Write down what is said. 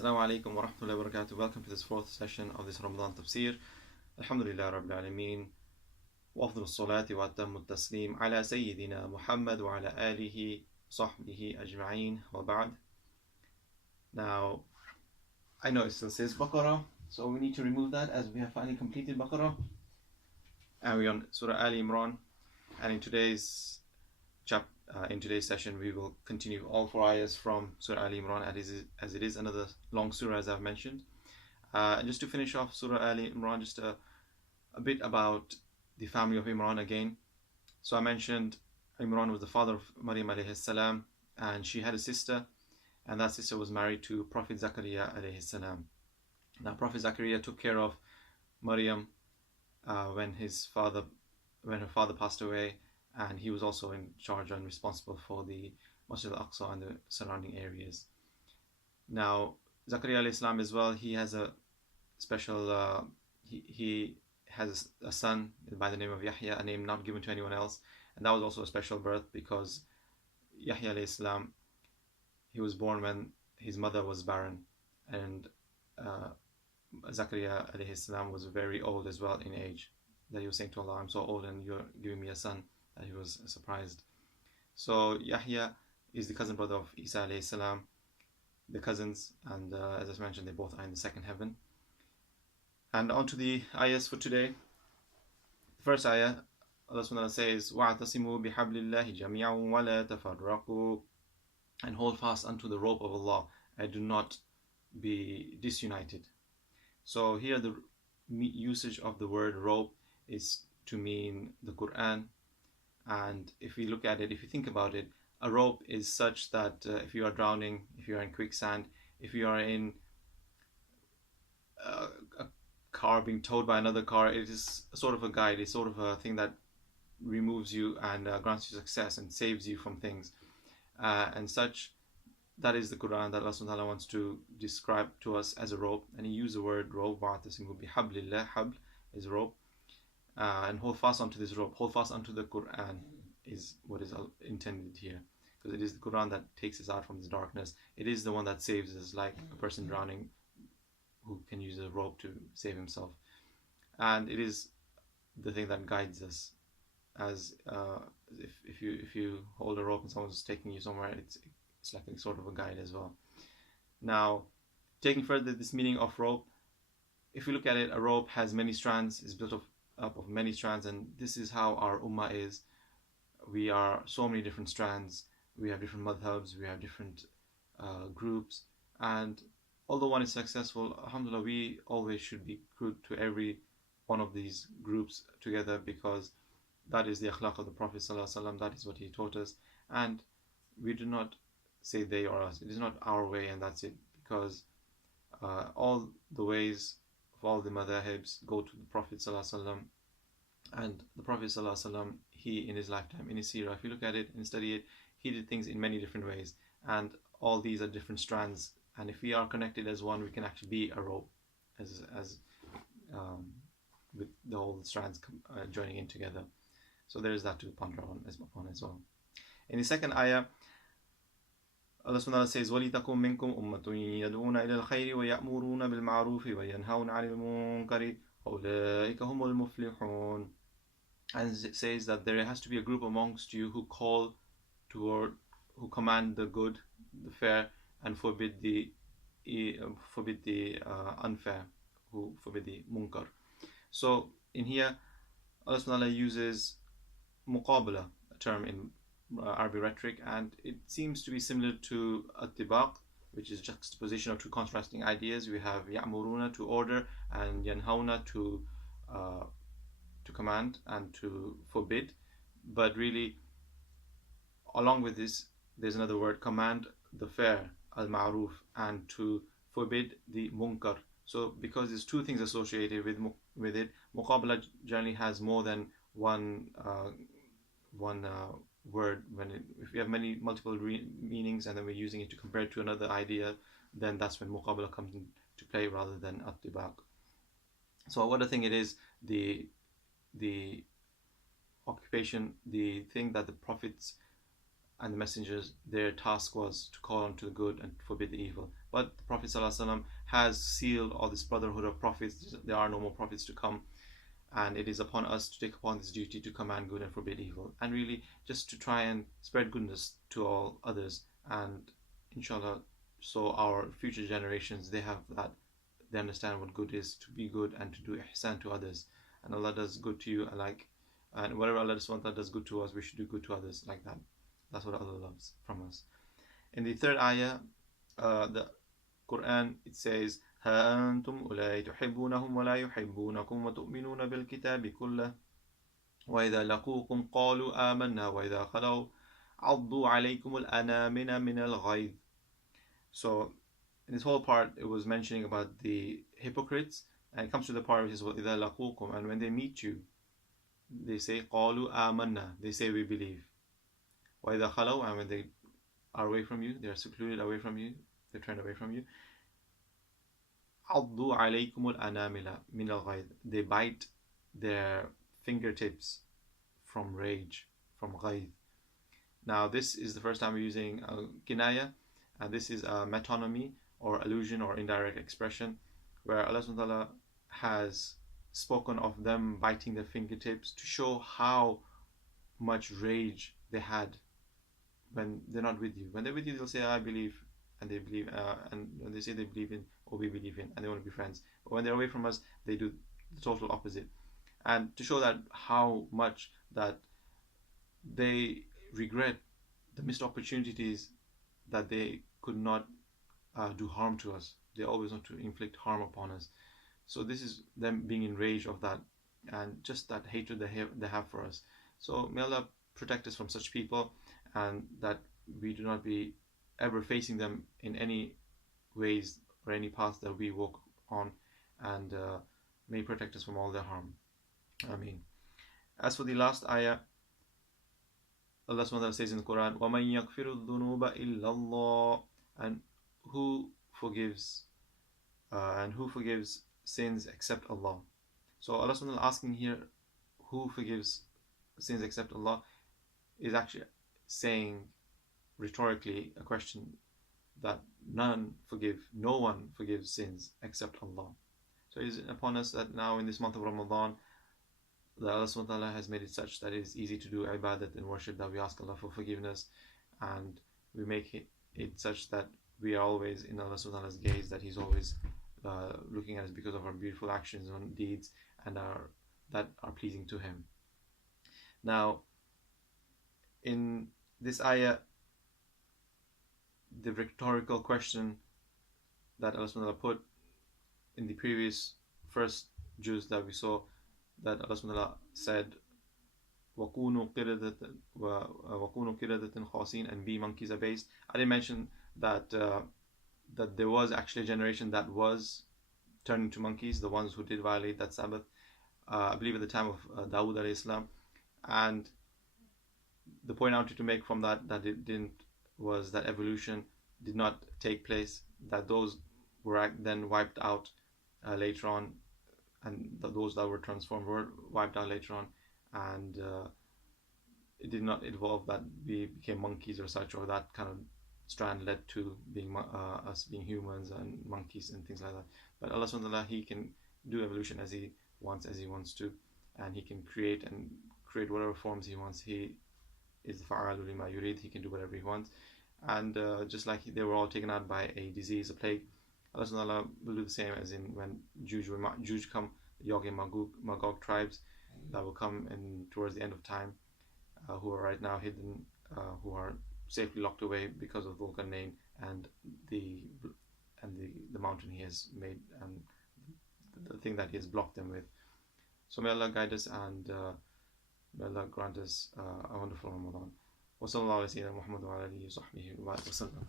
Assalamu alaikum wa rahmatullahi wa barakatuh. Welcome to this fourth session of this Ramadan Tafseer. Alhamdulillah Rabbil Alameen. وأفضل الصلاة وأتم التسليم على سيدنا محمد وعلى آله وصحبه أجمعين وبعد. Now, I know it still says Baqarah, so we need to remove that as we have finally completed Baqarah. And we're on Surah Ali Imran. And in today's session, we will continue all four ayahs from Surah Ali Imran as it is another long surah, as I've mentioned. And just to finish off Surah Ali Imran, just a bit about the family of Imran again. So I mentioned Imran was the father of Maryam alayhi salam, and she had a sister, and that sister was married to Prophet Zakaria alayhi salam. Now Prophet Zakaria took care of Maryam when her father passed away, and he was also in charge and responsible for the Masjid al-Aqsa and the surrounding areas. Now Zakaria alayhi salam as well, he has a special he has a son by the name of Yahya, a name not given to anyone else, and that was also a special birth because Yahya alayhi salam, he was born when his mother was barren, and Zakaria alayhi salam was very old as well in age, that he was saying to Allah, I'm so old and you're giving me a son, that he was surprised. So Yahya is the cousin brother of Isa alayhi salam, the cousins, and as I mentioned, they both are in the second heaven. And on to the ayahs for today. The first ayah, Allah subhanahu wa ta'ala says, وَاعْتَصِمُوا بِحَبْلِ اللَّهِ جَمِيعًا وَلَا تَفَرَّقُوا, and hold fast unto the rope of Allah, and do not be disunited. So here the usage of the word rope is to mean the Quran. And if we look at it, if you think about it, a rope is such that if you are drowning, if you are in quicksand, if you are in a car being towed by another car, it is sort of a guide, it's sort of a thing that removes you and grants you success and saves you from things. And such, that is the Quran that Allah subhanahu wa ta'ala wants to describe to us as a rope. And He used the word rope, وَاعْتَصِمُوا بِحَبْلِ اللَّهِ, habl is rope. And hold fast onto this rope, hold fast onto the Quran is what is intended here. Because it is the Quran that takes us out from this darkness. It is the one that saves us, like a person drowning who can use a rope to save himself. And it is the thing that guides us. As if you hold a rope and someone's taking you somewhere, it's like a sort of a guide as well. Now, taking further this meaning of rope, if you look at it, a rope has many strands, is built up of many strands, and this is how our ummah is. We are so many different strands, we have different madhabs, we have different groups, and although one is successful, alhamdulillah, we always should be grouped to every one of these groups together, because that is the akhlaq of the Prophet ﷺ, that is what he taught us, and we do not say they or us. It is not our way and that's it, because all the ways of all the madhahibs go to the Prophet ﷺ, and the Prophet ﷺ, he in his lifetime, in his seerah, if you look at it and study it, he did things in many different ways, and all these are different strands, and if we are connected as one, we can actually be a rope, as with the whole strands joining in together. So there is that to ponder on as well. In the second ayah, Allah subhanahu wa ta'ala says, وَلِتَكُمْ مِنْكُمْ أُمَّةٌ يَدْعُونَ إِلَى الْخَيْرِ وَيَأْمُرُونَ بِالْمَعْرُوفِ وَيَنْهَوْنَ عَنِ الْمُنْكَرِ وَأُولَٰئِكَ هُمُ الْمُفْلِحُونَ. And it says that there has to be a group amongst you who who command the good, the fair, and forbid the unfair, who forbid the munkar. So in here, Allah subhanahu wa ta'ala uses muqabala, a term in Arabic rhetoric, and it seems to be similar to at-tibaq, which is juxtaposition of two contrasting ideas. We have ya'muruna, to order, and yanhauna, to command and to forbid. But really, along with this, there's another word, command the fair, al-ma'ruf, and to forbid the munkar. So because there's two things associated with it, muqabala generally has more than one word. If we have multiple meanings and then we're using it to compare it to another idea, then that's when muqabala comes into play rather than at-tibaq. So what I think it is, the occupation, the thing that the prophets and the messengers, their task was to call on to the good and forbid the evil. But the Prophet ﷺ has sealed all this brotherhood of prophets. There are no more prophets to come, and it is upon us to take upon this duty to command good and forbid evil, and really just to try and spread goodness to all others. And inshallah, so our future generations, they have that, they understand what good is, to be good and to do ihsan to others. And Allah does good to you, and whatever Allah does good to us, we should do good to others like that. That's what Allah loves from us. In the third ayah, the Quran, it says, ها أنتم أولئك تحبونهم ولا يحبونكم وتؤمنون بالكتاب كله وإذا لقوكم قالوا آمنا وإذا خلوا عضوا عليكم الأنامل من الغيظ. So in this whole part, it was mentioning about the hypocrites, and it comes to the part which is وإذا لقوكم, and when they meet you, they say قالوا آمنا, they say we believe. وإذا خلوا, and when they are away from you, they are secluded away from you, they're turned away from you, عضوا عليكم الأنامل من الغيظ, they bite their fingertips from rage, from غيظ. Now this is the first time we're using kinaya, and this is a metonymy or allusion or indirect expression, where Allah subhanahu wa ta'ala has spoken of them biting their fingertips to show how much rage they had when they're not with you. When they're with you, they'll say, I believe, and they believe, and when they say they believe in, or we believe in, and they want to be friends. But when they're away from us, they do the total opposite. And to show that how much that they regret the missed opportunities, that they could not do harm to us. They always want to inflict harm upon us. So this is them being enraged of that, and just that hatred they have for us. So may Allah protect us from such people, and that we do not be ever facing them in any ways or any path that we walk on, and may protect us from all their harm. Ameen. As for the last ayah, Allah subhanahu wa ta'ala says in the Quran, وَمَنْ يَغْفِرُ الذُّنُوبَ إِلَّا اللَّهُ, and who forgives sins except Allah. So Allah subhanahu wa ta'ala asking here, who forgives sins except Allah, is actually saying rhetorically a question that no one forgives sins except Allah. So it is upon us that now in this month of Ramadan, that Allah subhanahu wa ta'ala has made it such that it is easy to do ibadat and worship, that we ask Allah for forgiveness, and we make it such that we are always in Allah subhanahu wa ta'ala's gaze, that He's always looking at us because of our beautiful actions and deeds, and that are pleasing to Him. Now, in this ayah, the rhetorical question that Allah subhanahu wa ta'ala put in the previous first juz that we saw, that Allah subhanahu wa ta'ala said, وَكُونُوا قِرَدَةً خَاسِينَ, and be monkeys abased. I didn't mention that that there was actually a generation that was turned into monkeys, the ones who did violate that Sabbath, I believe at the time of Dawood alayhi salam. And the point I wanted to make from that it didn't, was that evolution did not take place, that those were then wiped out later on, and those that were transformed were wiped out later on, and it did not evolve that we became monkeys or such, or that kind of strand led to being us being humans and monkeys and things like that. But Allah subhanahu wa ta'ala, He can do evolution as He wants to, and He can create whatever forms He wants. He is fa'alu lima yurid, He can do whatever He wants. And just like they were all taken out by a disease, a plague, Allah subhanahu wa ta'ala will do the same, as in when Juj come, Yog and Magog tribes that will come in towards the end of time, who are right now hidden, who are safely locked away because of Dhul-Qarnayn and the mountain He has made, and the thing that He has blocked them with. So may Allah guide us, and may Allah grant us a wonderful Ramadan. Wa sallallahu alayhi wa sallam.